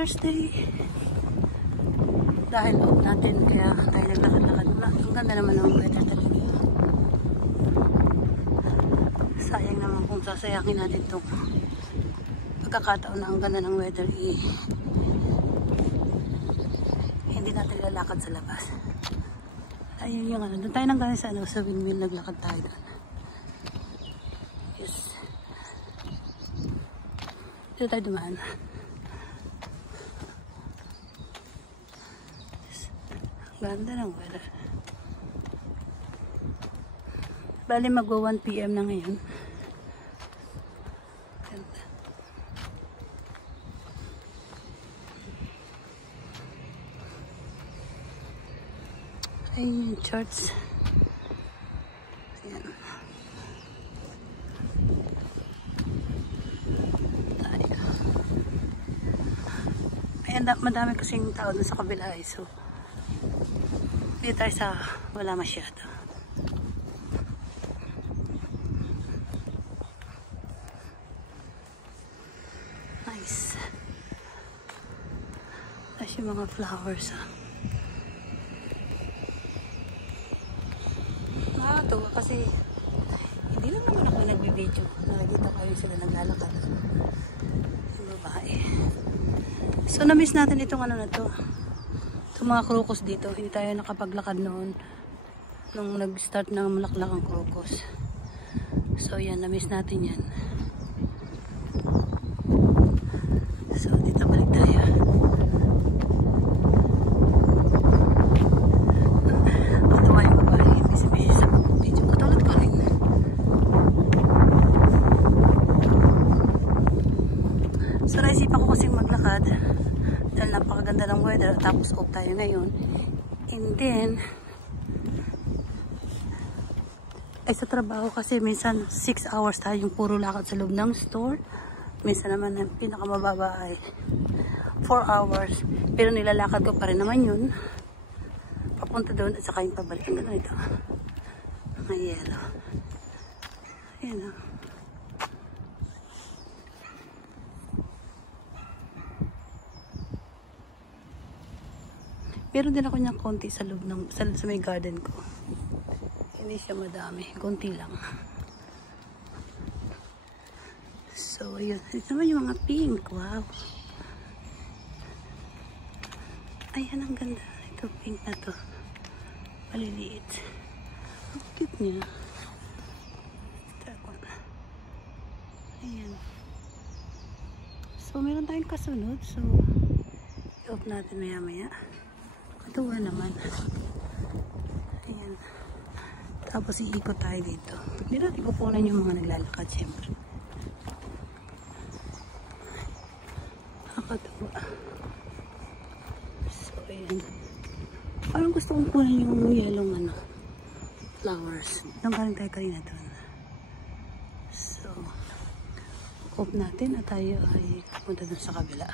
Thursday. Dahil off natin, kaya tayo naglakad-lakad na. Ang ganda naman ng weather talaga. Sayang naman kung sasayangin natin itong pagkakataon na ang ganda ng weather. Hindi natin lalakad sa labas. Ayun yung ano. Doon tayo nang galing sa windmill. Naglakad tayo doon. Yes. Dito tayo dumaan. Ganda ng weather. Bali magwa 1 PM na ngayon. Ganda. Ayun yung church. Ayan. Tayo. Ayan, madami kasing tao dun sa kabila eh. So dito tayo sa wala masyado. Nice. Tapos yung mga flowers. Nakakatuwa kasi hindi lang naman ako nagbibideo. Nakikita ko yung sila naglalakad. Yung babae. So na-miss natin itong ano na to. Mga krokos dito, hindi tayo nakapaglakad noon nung nag-start ng malaklak ang krokos. So yan, na-miss natin yan. So dito balik tayo. Matawa yung babae, busy sa video. Katulad ko rin. So naisipan ko kasing maglakad dahil napakaganda ng weather, tapos off tayo ngayon. And then ay sa trabaho kasi minsan 6 hours tayo yung puro lakad sa loob ng store. Minsan naman ang pinakamababa ay 4 hours, pero nilalakad ko pa rin naman yun papunta doon at saka yung pabalik. Ang ganda ito, mga yellow. Ayan o. Meron din ako niyang konti sa loob ng sa may garden ko. Hindi siya madami, konti lang. So ayun, ito naman yung mga pink. Wow. Ayan, ang ganda. Ito pink na to. Maliliit. Ang cute niya. Ayan. So meron tayong kasunod. So i-off natin maya maya. Katuwa naman. Ayan. Tapos iikot tayo dito. Hindi natin kukunan yung mga naglalakad, syempre. Nakakatuwa. So, ayan. Parang gusto kong kunin yung yellow flowers. Doon galing tayo kanina doon. So, off natin at tayo ay punta doon sa kabila.